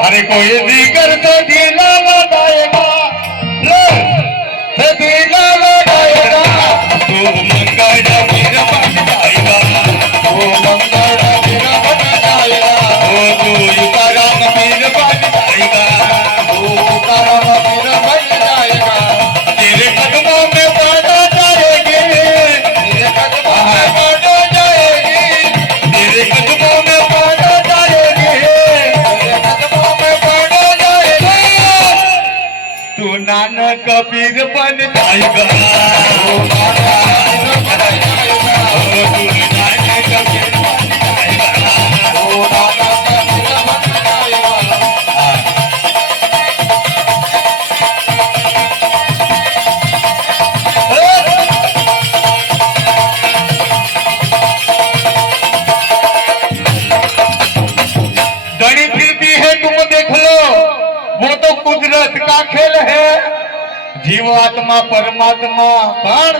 अरे कोई दीगर तो दिला लगाएगा दिला लगाएगा तू मंगल वीर बन जाएगा तू मंगल वीर बन जाएगा तू युगाराम वीर बन जाएगा तू युगाराम वीर बन जाएगा तेरे कदमों में पड़ जाएगी तेरे कदमों में पड़ जाएगी तेरे कदमों में पड़ जाएगी तेरे कदमों में पड़ जाएगी तू नानक वीर बन जाएगा तू नानक वीर बन जाएगा तू नानक वीर बन जाएगा तू नानक वीर बन जाएगा घड़ी फिरती है तुम देख लो वो तो कुदरत का खेल है जीवात्मा परमात्मा पर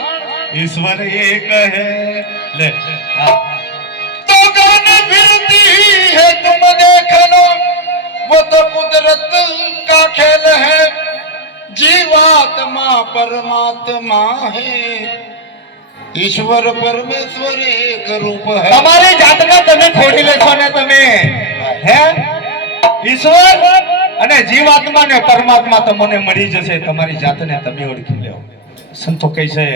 ईश्वर एक है ले तो घड़ी फिरती है तुम देख लो वो तो कुदरत का खेल है जीवात्मा परमात्मा है ईश्वर परमेश्वर एक रूप है તમારી જાતને તમે ખોડી લેશો ને તમે હે ઈશ્વર અને જીવાત્મા ને પરમાત્મા તમને મળી જશે તમારી જાતને તમે ઓળખી લ્યો સંતો કહે છે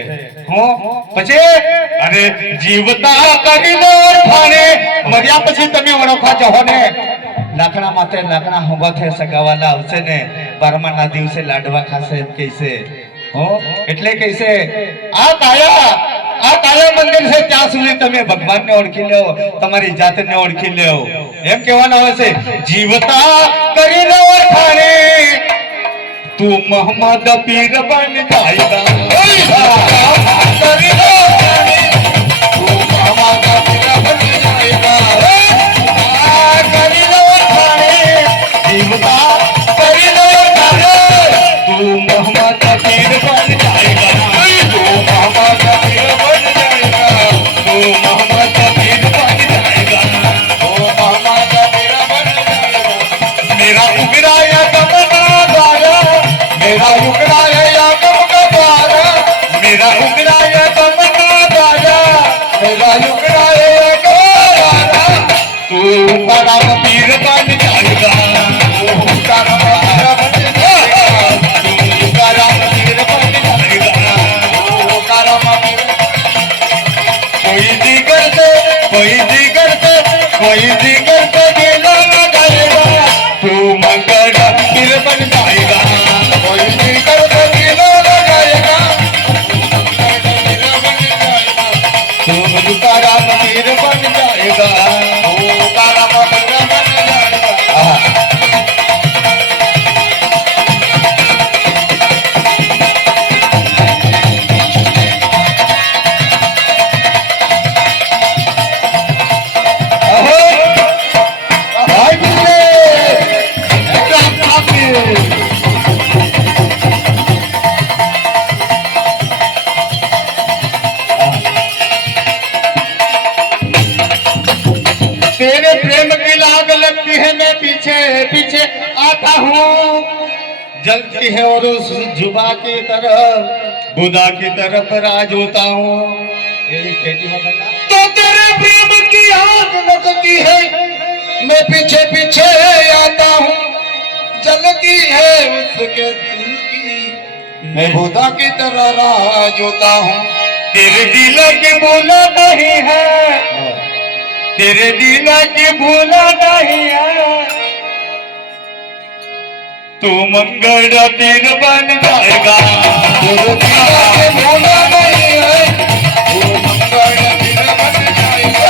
હું પછી अरे જીવતા કરીને ઓળખાણે મર્યા પછી તમે ઓળખવા જહો ને લાકડા માથે લાકડા હંભાથે સગાવાલા આવશે ને 12મા દિવસે લાડવા ખાશે એમ કહેશે હો એટલે કહેશે આ કાયા મંદિર છે ત્યાં સુધી તમે ભગવાનને ઓળખી લ્યો તમારી જાતને ઓળખી લ્યો એમ કહેવાનું આવે છે જીવતા કરીને ઓળખાણે તું મોહમ્મદ પીર બન જાયગા કરીને ઓળખાણે તું મોહમ્મદ પીર બન જાયગા કરીને ઓળખાણે જીવતા કરીને ઓળખાણે તું મોહમ્મદ પીર બન જાયગા તું મોહમ્મદ પીર બન जाएगा तू मोहम्मद पीर बन जाएगा तू मोहम्मद पीर बन जाएगा मेरा उगराया गम का द्वारा मेरा उगराया गम का द्वारा मेरा उगराया गम का द्वारा मेरा उगराया गम का द्वारा तू करम पीर बन जाएगा तू करम पीर बन जाएगा तू करम पीर बन जाएगा तू करम पीर कोई दिगर से दिला लगाएगा तू मंगल पीर बन जाएगा कोई दिगर से दिला लगाएगा तू तुकाराम पीर बन जाएगा तू तुकाराम पीर बन जाएगा तेरे प्रेम की लाग लगती है मैं पीछे पीछे आता हूँ जलती है और उस जुबा की तरफ बुदा की तरफ राज होता हूँ तो तेरे प्रेम की आग लगती है मैं पीछे पीछे आता हूँ जलती है उसके दिल की मैं बुदा की तरह राज होता हूँ तेरे दिल की बोला नहीं है तेरे दिल की भूला नहीं है तू मंगल पीर बन जाएगा तेरे दिल की भूला नहीं है तू मंगल पीर बन जाएगा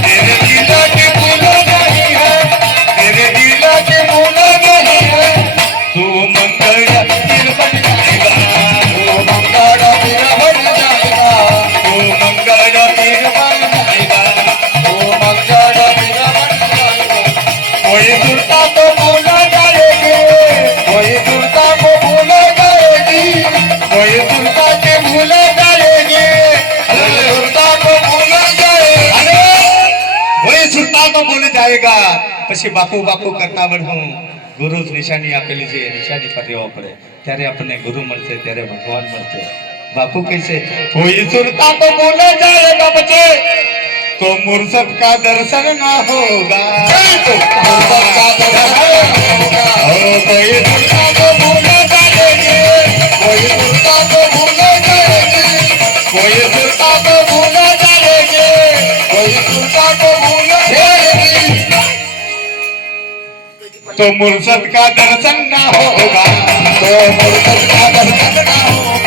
तेरे दिल की भूला नहीं है तेरे दिल की भूला नहीं है तू मंगल पीर बन जाएगा तू मंगल पीर बन जाएगा तू मंगल पीर बन जाएगा कोई दुर्गा को भूला जाएगी कोई दुर्गा को भूला जाएगी कोई दुर्गा के भूला जाएगी दुर्गा को भूला जाएगी वही सुल्तान को भूल जाएगा પછી બાપુ બાપુ કરતા બનવું गुरु જ નિશાની આપેલી છે એ નિશાની પર રહેવા પડે ત્યારે આપણને ગુરુ મળશે ત્યારે ભગવાન મળશે બાપુ કહે છે કોઈ સુરતા તો ભૂલ જાएगा बच्चे तो मुर्शद का दर्शन ना होगा मुर्शद का दर्शन होगा कोई सुरता तो भूल जाएंगे कोई सुरता तो भूल जाएंगे कोई सुरता तो भूल जाएंगे कोई सुरता तो भूल जाएंगे तो मुर्शद का दर्शन ना होगा तो मुर्शद का दर्शन ना होगा